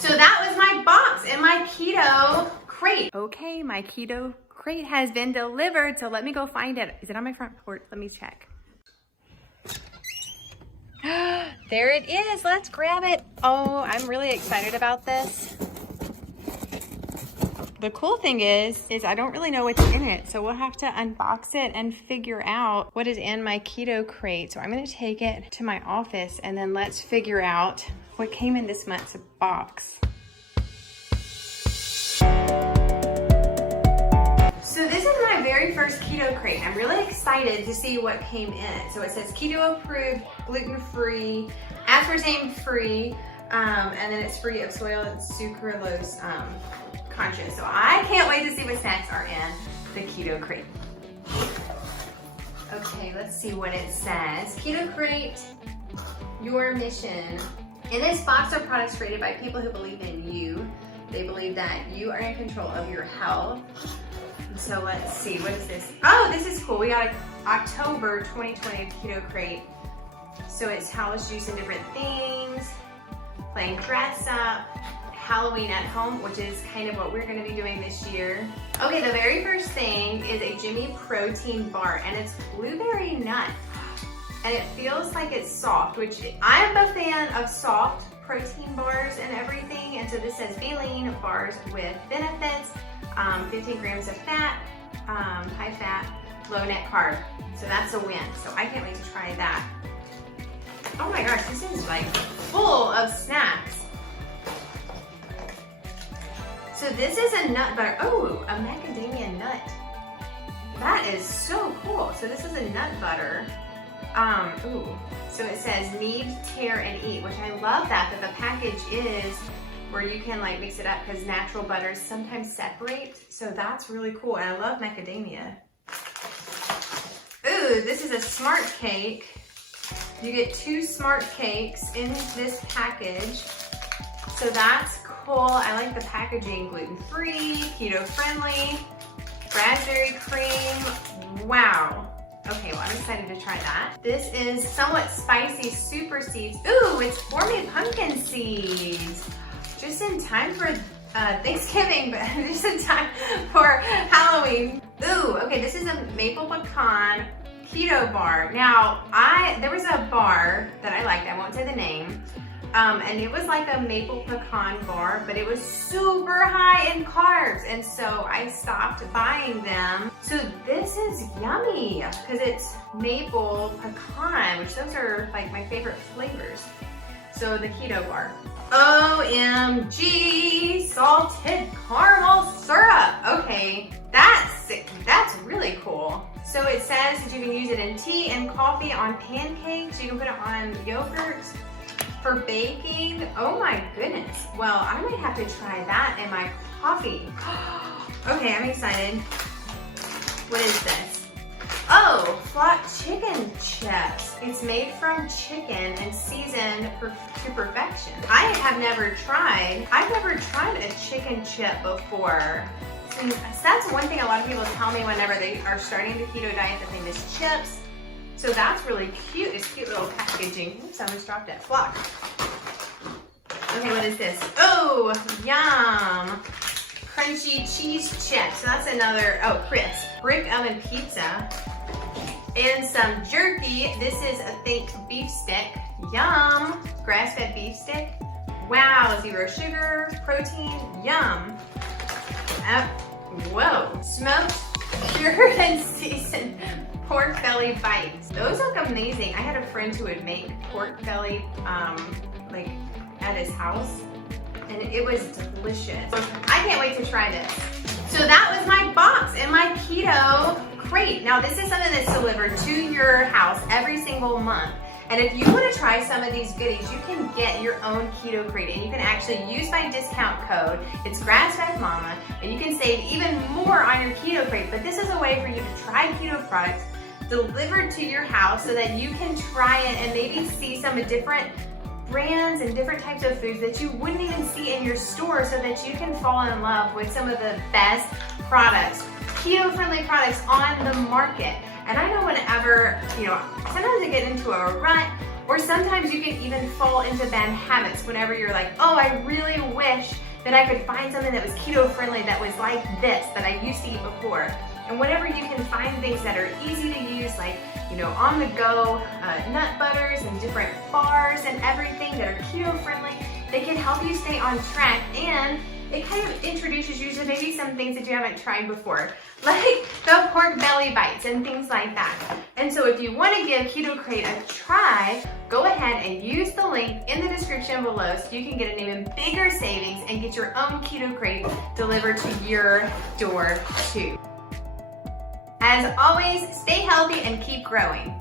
So that was my box in my keto crate. Okay, my keto crate has been delivered, so let me go find it. Is it on my front porch? Let me check. There it is. Let's grab it. Oh, I'm really excited about this. The cool thing is I don't really know what's in it, so we'll have to unbox it and figure out what is in my keto crate. So I'm gonna take it to my office and then let's figure out what came in this month's box. So this is my very first keto crate. I'm really excited to see what came in it. So it says keto approved, gluten-free, aspartame-free, and then it's free of soy and sucralose conscious. So I can't wait to see what snacks are in the keto crate. Okay, let's see what it says. Keto crate, your mission. In this box are products created by people who believe in you. They believe that you are in control of your health. So let's see, what is this? Oh, this is cool. We got an October 2020 keto crate. So it's house juice and different things, playing dress up, Halloween at home, which is kind of what we're gonna be doing this year. Okay, the very first thing is a Jimmy protein bar, and it's blueberry nut. And it feels like it's soft, which I'm a fan of soft protein bars and everything. And so this says Be Lean bars with benefits, 15 grams of fat, high fat, low net carb. So that's a win. So I can't wait to try that. Oh my gosh, this is like full of snacks. So this is a nut butter. Oh, a macadamia nut. That is so cool. So this is a nut butter. So it says knead, tear, and eat, which I love that the package is where you can like mix it up because natural butters sometimes separate. So that's really cool. And I love macadamia. Ooh, this is a smart cake. You get 2 smart cakes in this package. So that's cool. I like the packaging. Gluten-free, keto-friendly, raspberry cream. Wow. Okay, well, I'm excited to try that. This is somewhat spicy super seeds. Ooh, it's gourmet pumpkin seeds. Just in time for Thanksgiving, but just in time for Halloween. Ooh, okay, this is a maple pecan keto bar. Now, there was a bar that I liked, I won't say the name, and it was like a maple pecan bar, but it was super high in carbs, and so I stopped buying them. So this is yummy, because it's maple pecan, which those are like my favorite flavors. So the keto bar. OMG, salted caramel syrup. Okay, that's really cool. So it says that you can use it in tea and coffee, on pancakes. You can put it on yogurt, for baking. Oh my goodness. Well, I might have to try that in my coffee. Okay, I'm excited. What is this? Oh, flock chicken chips. It's made from chicken and seasoned to perfection. I've never tried a chicken chip before. So that's one thing a lot of people tell me whenever they are starting the keto diet, that they miss chips. So that's really cute. It's cute little packaging. Oops, I almost dropped it. Flock. Okay, what is this? Oh, yum. Crunchy cheese chips. So that's another, crisp. Brick oven pizza. And some jerky. This is a thick beef stick. Yum. Grass-fed beef stick. Wow, 0 sugar, protein. Yum. Whoa. Smoked, cured, and seasoned pork belly bites. Those look amazing. I had a friend who would make pork belly like at his house, and it was delicious. I can't wait to try this. So that was my box in my keto crate. Now this is something that's delivered to your house every single month. And if you want to try some of these goodies, you can get your own keto crate, and you can actually use my discount code. It's GrassfedMama, and you can save even more on your keto crate. But this is a way for you to try keto products delivered to your house so that you can try it and maybe see some different brands and different types of foods that you wouldn't even see in your store, so that you can fall in love with some of the best products, keto-friendly products on the market. And I know whenever, sometimes I get into a rut, Or sometimes you can even fall into bad habits whenever you're like, oh, I really wish that I could find something that was keto friendly that was like this that I used to eat before. And whenever you can find things that are easy to use, like, you know, on the go nut butters and different bars and everything that are keto friendly, they can help you stay on track, and it kind of introduces you to maybe some things that you haven't tried before, like the pork belly bites and things like that. And so if you want to give Keto Krate a try, go ahead and use the link in the description below so you can get an even bigger savings and get your own Keto Krate delivered to your door too. As always, stay healthy and keep growing.